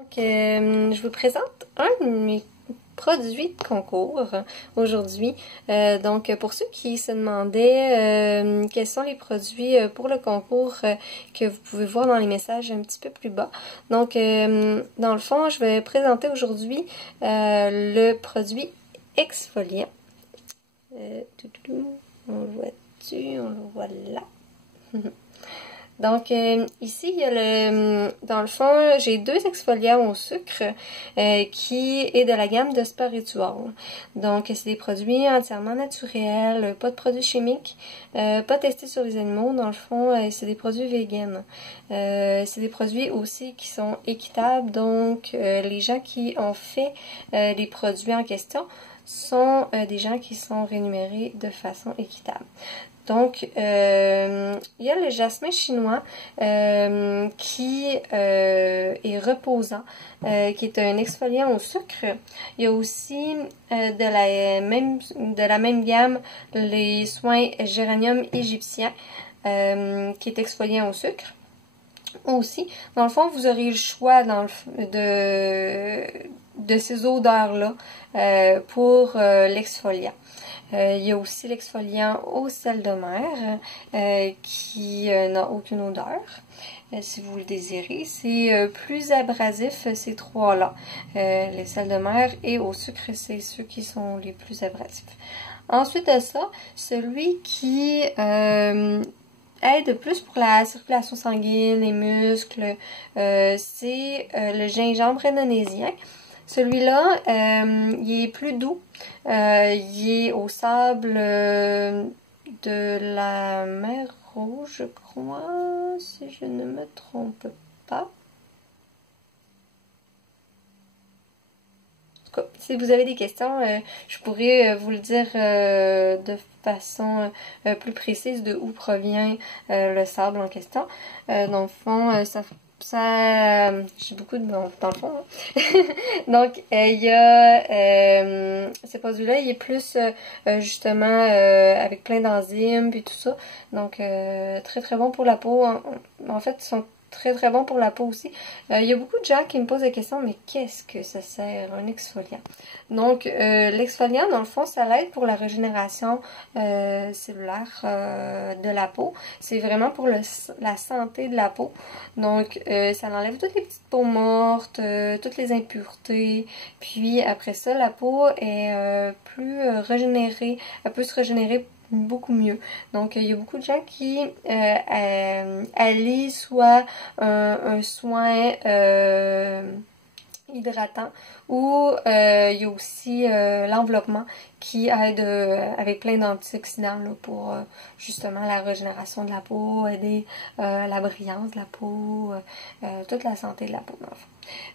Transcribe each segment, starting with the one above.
Donc, je vous présente un de mes produits de concours aujourd'hui. Donc, pour ceux qui se demandaient quels sont les produits pour le concours que vous pouvez voir dans les messages un petit peu plus bas. Donc, dans le fond, je vais présenter aujourd'hui le produit exfoliant. On le voit-tu? On le voit là. Donc, ici, il y a dans le fond, j'ai deux exfoliants au sucre qui est de la gamme de Spa Ritual. Donc, c'est des produits entièrement naturels, pas de produits chimiques, pas testés sur les animaux. Dans le fond, c'est des produits véganes. C'est des produits aussi qui sont équitables. Donc, les gens qui ont fait les produits en question sont des gens qui sont rémunérés de façon équitable. Donc, il y a le jasmin chinois qui est reposant, qui est un exfoliant au sucre. Il y a aussi de la même gamme les soins géranium égyptien qui est exfoliant au sucre. Aussi, dans le fond, vous aurez le choix de ces odeurs-là pour l'exfoliant. Il y a aussi l'exfoliant au sel de mer qui n'a aucune odeur. Si vous le désirez, c'est plus abrasif ces trois-là. Les sels de mer et au sucre, c'est ceux qui sont les plus abrasifs. Ensuite de ça, celui qui aide plus pour la circulation sanguine, les muscles, c'est le gingembre indonésien. Celui-là, il est plus doux. Il est au sable de la mer Rouge, je crois, si je ne me trompe pas. En tout cas, si vous avez des questions, je pourrais vous le dire de façon plus précise de où provient le sable en question. Dans le fond, j'ai beaucoup de bon dans le fond. Hein. Donc, il y a ce produit-là, il est plus justement avec plein d'enzymes puis tout ça. Donc, très très bon pour la peau. En fait, ils sont très très bons pour la peau aussi. Il y a beaucoup de gens qui me posent la question, mais qu'est-ce que ça sert, un exfoliant? Donc, l'exfoliant, dans le fond, ça l'aide pour la régénération cellulaire de la peau. C'est vraiment pour la santé de la peau. Donc, ça enlève toutes les petites peaux mortes, toutes les impuretés. Puis, après ça, la peau est plus régénérée. Elle peut se régénérer beaucoup mieux. Donc, il y a beaucoup de gens qui allient soit un soin hydratant ou il y a aussi l'enveloppement qui aide avec plein d'antioxydants pour justement la régénération de la peau, aider la brillance de la peau, toute la santé de la peau dans le fond.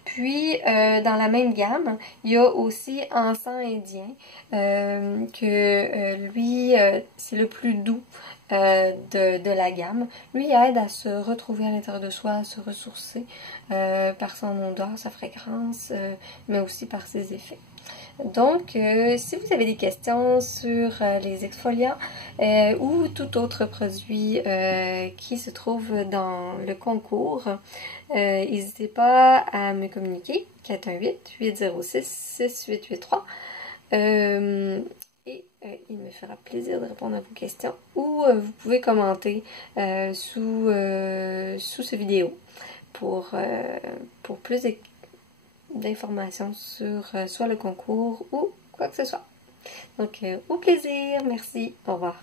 Puis, dans la même gamme, il y a aussi encens indien, que lui, c'est le plus doux de la gamme. Lui, il aide à se retrouver à l'intérieur de soi, à se ressourcer par son odeur, sa fragrance, mais aussi par ses effets. Donc, si vous avez des questions sur les exfoliants ou tout autre produit qui se trouve dans le concours, n'hésitez pas à me communiquer 418-806-6883 et il me fera plaisir de répondre à vos questions ou vous pouvez commenter sous cette vidéo pour plus d'informations sur soit le concours ou quoi que ce soit. Donc, au plaisir, merci, au revoir.